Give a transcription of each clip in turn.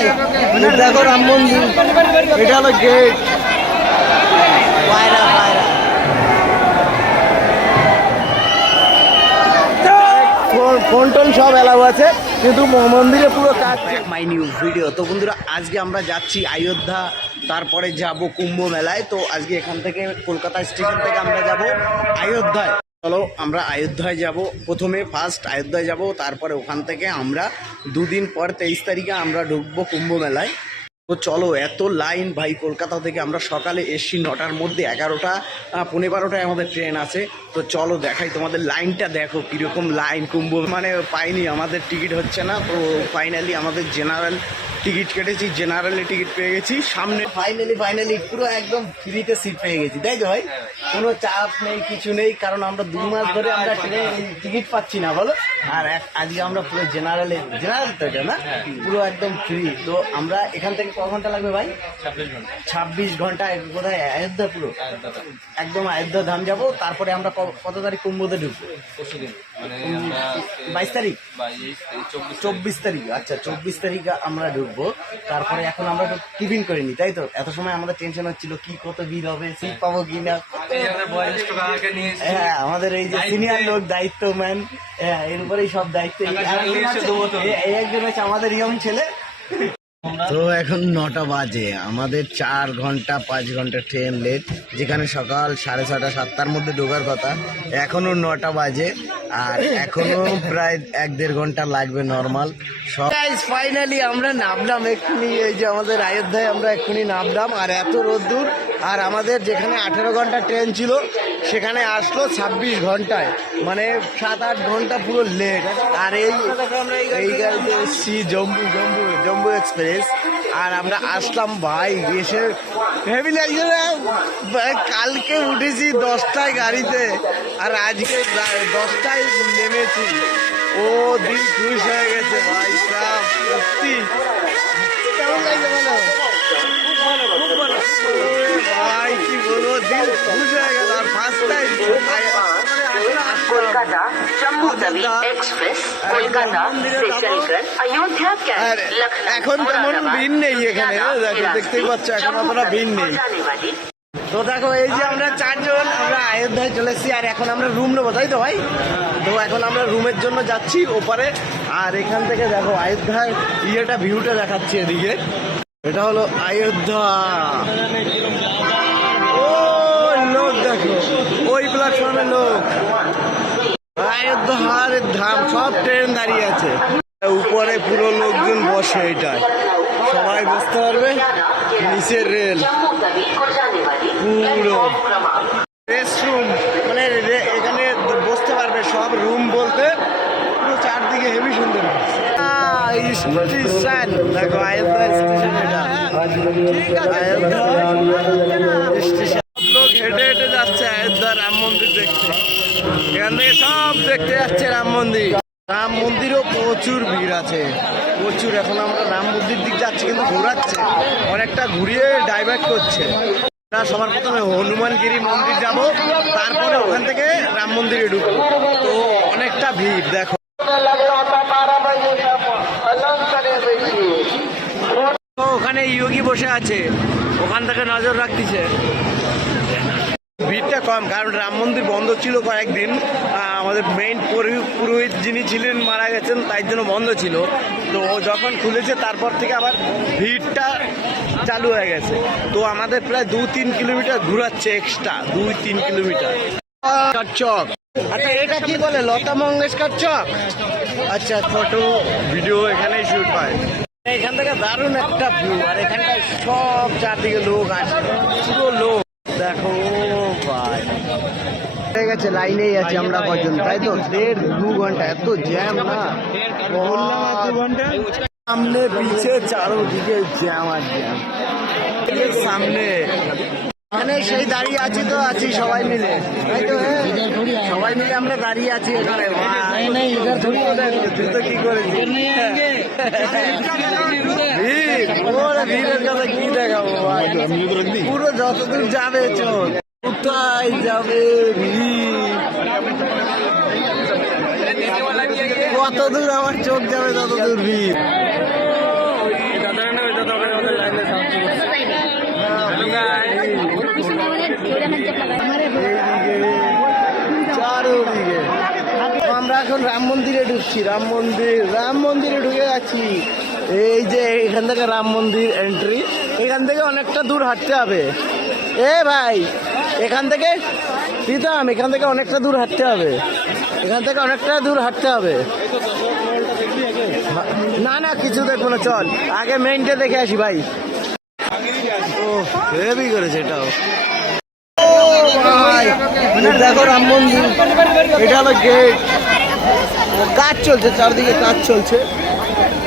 ভাই, দেখো রাম মন্দির, এটা হলো গেট। পায়রা পায়রা ফোন টোন সব এলাও আছে, কিন্তু মন্দিরে পুরো কাজ। My new video. তো বন্ধুরা, আজকে আমরা যাচ্ছি অযোধ্যা, তারপরে যাব কুম্ভ মেলায়। তো আজকে এখান থেকে কলকাতা স্টেশন থেকে আমরা যাব অযোধ্যায়। চলো আমরা অযোধ্যায় যাব, প্রথমে ফার্স্ট অযোধ্যায় যাব, তারপরে ওখান থেকে আমরা দুদিন পর 23 তারিখে আমরা ঢুকবো কুম্ভ মেলায়। তো চলো, এত লাইন ভাই, কলকাতা থেকে আমরা সকালে এসছি 9টার মধ্যে, 11টা 12:15টায় আমাদের ট্রেন আছে। তো চলো দেখাই তোমাদের, লাইনটা দেখো কীরকম লাইন। কুম্ভ মানে পাইনি, আমাদের টিকিট হচ্ছে না, তো ফাইনালি আমাদের জেনারেল টিকিট কেটেছি, জেনারেলে টিকিট পেয়ে গেছি সামনে। ফাইনালি পুরো একদম ফ্রিতে সিট পেয়ে গেছি, তাই তো ভাই? কোনো চাপ নেই, কিছু নেই, কারণ আমরা 2 মাস ধরে আমরা ট্রেনে টিকিট পাচ্ছি না, বলো। আর আজকে আমরা পুরো জেনারেল তো এটা না, পুরো একদম ফ্রি। তো আমরা এখান থেকে ক ঘন্টা লাগবে ভাই? 26 ঘন্টা। কোথায়? অযোধ্যা, পুরো একদম অযোধ্যা ধাম যাবো। তারপরে আমরা কত তারিখ কুম্ভতে ঢুকবো? 22 তারিখ, 24 তারিখ। আচ্ছা, 24 তারিখ আমরা ঢুকবো। তারপরে এখন আমরা তো টিফিন করিনি, তাই তো? এত সময় আমাদের টেনশন হচ্ছিল কি কত ভিড় হবে, সিট পাবো কি না। হ্যাঁ, আমাদের এই যে সিনিয়র লোক, দায়িত্ব ম্যান, হ্যাঁ, এর উপরেই সব দায়িত্ব। এই একজন আছে আমাদের ইয়ং ছেলে। তো এখন 9টা বাজে, আমাদের 4 ঘন্টা 5 ঘন্টা ট্রেন লেট, যেখানে সকাল 6:30 7টার মধ্যে ঢোকার কথা, এখনো 9টা বাজে। আর এখনো প্রায় 1-1.5 ঘন্টা লাগবে নর্মাল সব। ফাইনালি আমরা নামলাম এক্ষুনি, এই যে আমাদের অযোধ্যায় আমরা এক্ষুনি নামলাম। আর এত রোদ্দুর, আর আমাদের যেখানে 18 ঘন্টা ট্রেন ছিল সেখানে আসলো 26 ঘন্টায়, মানে 7-8 ঘন্টা পুরো লেট। আর এই গাড়িতে এসছি জম্বু এক্সপ্রেস। আর আমরা আসলাম ভাই, এসে হেভি লাগছে না? কালকে উঠেছি 10টায় গাড়িতে, আর আজকে 10টায় নেমেছি। ও দিল খুশ হয়ে গেছে ভাই সাহেব, সত্যি। কেমন লাগছে বলো? খুব ভালো ভাই, কি বলবো, দিল খুশ হয়ে গেল। আর first time Kolkata Jammu Tawi express, Kolkata station Ayodhya cantt Lucknow. এখন তেমন ভিড় নেই এখানে, দেখো, দেখতেই পাচ্ছ এখন অতটা ভিড় নেই। তো দেখো, এই যে আমরা 4 জন আমরা অযোধ্যায় চলে এসেছি। আর এখন আমরা রুম নেবো, তাই তো ভাই? তো এখন আমরা রুমের জন্য যাচ্ছি ওপারে। আর এখান থেকে দেখো অযোধ্যার ইয়েটা, ভিউটা দেখাচ্ছি এদিকে। এটা হলো অযোধ্যা। ও লোক দেখো, ওই প্ল্যাটফর্মে লোক। অযোধ্যার ধাম, সব ট্রেন দাঁড়িয়ে আছে উপরে, পুরো লোকজন বসে, এটায় সবাই বসতে পারবে। নিচের রেল, পুরো রেস্টরুম, মানে এখানে বসতে পারবে সব। রুম বলতে পুরো চারদিকে হেভি সুন্দর স্টেশন। দেখো অযোধ্যা স্টেশন, এটা স্টেশন। লোক হেঁটে হেঁটে যাচ্ছে অযোধ্যা রাম মন্দির দেখতে। এখান থেকে সব দেখতে যাচ্ছে রাম মন্দির। রাম মন্দিরও প্রচুর ভিড় আছে, প্রচুর। এখন আমরা রাম মন্দির দিক যাচ্ছি, কিন্তু ঘোরাচ্ছে অনেকটা, ঘুরিয়ে ডাইভার্ট করছে। সবার প্রথমে হনুমানগিরি মন্দির যাব, তারপরে ওখান থেকে রাম মন্দিরে ঢুকবো। তো অনেকটা ভিড় দেখো। ওখানে ইয়োগী বসে আছে, ওখান থেকে নজর রাখতেছে। ভিড়টা কম, কারণ রাম মন্দির বন্ধ ছিল কয়েকদিন। আমাদের মেইন পুরোহিত যিনি ছিলেন মারা গেছেন, তাই জন্য বন্ধ ছিল। তো যখন খুলেছে তারপর থেকে আবার ভিড়টা চালু হয়ে গেছে। তো আমাদের প্রায় 2-3 কিলোমিটার ঘুরাচ্ছে এক্সট্রা, 2-3 কিলোমিটার। চক, আচ্ছা এটা কি বলে? লতা মঙ্গেশকর চক। আচ্ছা, ফটো ভিডিও এখানেই শুট হয়। এখান থেকে দারুণ একটা ভিউ। আর এখানটায় সব চারদিকে লোক আছে, পুরো লোক দেখো ভাই। হয়ে গেছে, লাইনেই আছি আমরা কজন, তাই তো? 1.5-2 ঘন্টা, এত জ্যাম না, বললাম 2 ঘন্টা। সামনে পিছে চারোদিকে জ্যাম আর জ্যাম। সামনে এখানে সেই দাঁড়িয়ে আছি, তো আছি সবাই মিলে, তাই তো? সবাই মিলে আমরা দাঁড়িয়ে আছি এখানে। তুই তো কি করেছিস? ভিড়ের কথা কি দেখাবো ভাই, পুরো যতদূর যাবে চোখ, কোথায় যাবে ভিড়, কতদূর আমার চোখ যাবে ততদূর ভিড়। ঢুকছি রাম মন্দিরে ঢুকে যাচ্ছি। এই যে এখান থেকে রাম মন্দির এন্ট্রি, এখান থেকে অনেকটা দূর হাঁটতে হবে। এ ভাই এখান থেকে প্রীতম, এখান থেকে অনেকটা দূর হাঁটতে হবে, এখান থেকে অনেকটা দূর হাঁটতে হবে। না না কিছু দেখবো না, চল আগে মেইনটা দেখে আসি ভাই। ও হেভি করেছে এটাও। ভাই দেখো রাম মন্দির, এটা হলো গেট। কাজ চলছে চারদিকে, কাজ চলছে,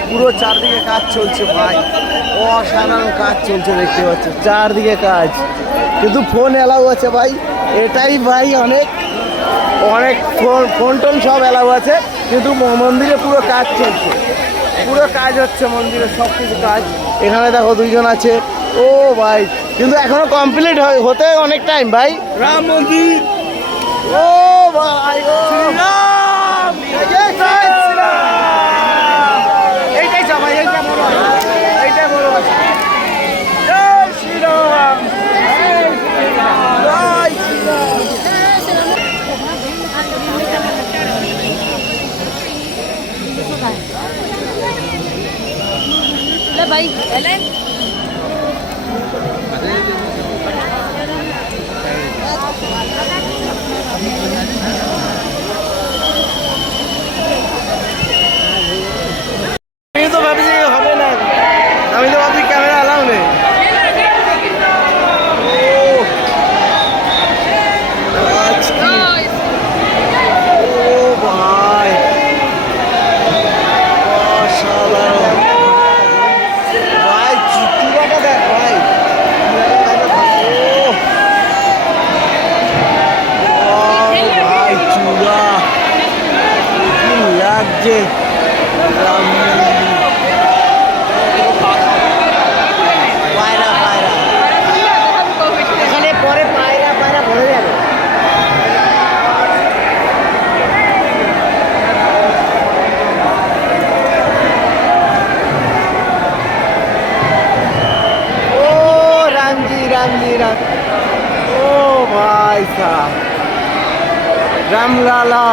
পুরো চারদিকে কাজ চলছে ভাই, অসাধারণ কাজ চলছে দেখতে পাচ্ছ, চারদিকে কাজ, কিন্তু ফোন এলাও আছে ভাই, এটাই ভাই অনেক অনেক ফোন টোন সব এলাও আছে, কিন্তু মন্দিরে পুরো কাজ চলছে, পুরো কাজ হচ্ছে মন্দিরে, সব কিছু কাজ। এখানে দেখো দুইজন আছে, ও ভাই কিন্তু এখনো কমপ্লিট হতে অনেক টাইম ভাই। রাম মন্দির, ও ভাই ও এইটাই সবাই, এইটা বড় আছে, এইটা বড় আছে। জয় শ্রীরাম, জয় শ্রীরাম। भाई हेलेन আমি তো ভাবছি হবে না, আমি তো ভাবছি ক্যামেরা অ্যালাউ নেই। যে পায়রা পায়রা এখানে পরে পায়রা পায়রা ভরে যাবে। ও রামজি রামজি রাম, ও ভাই সাহব রামলালা।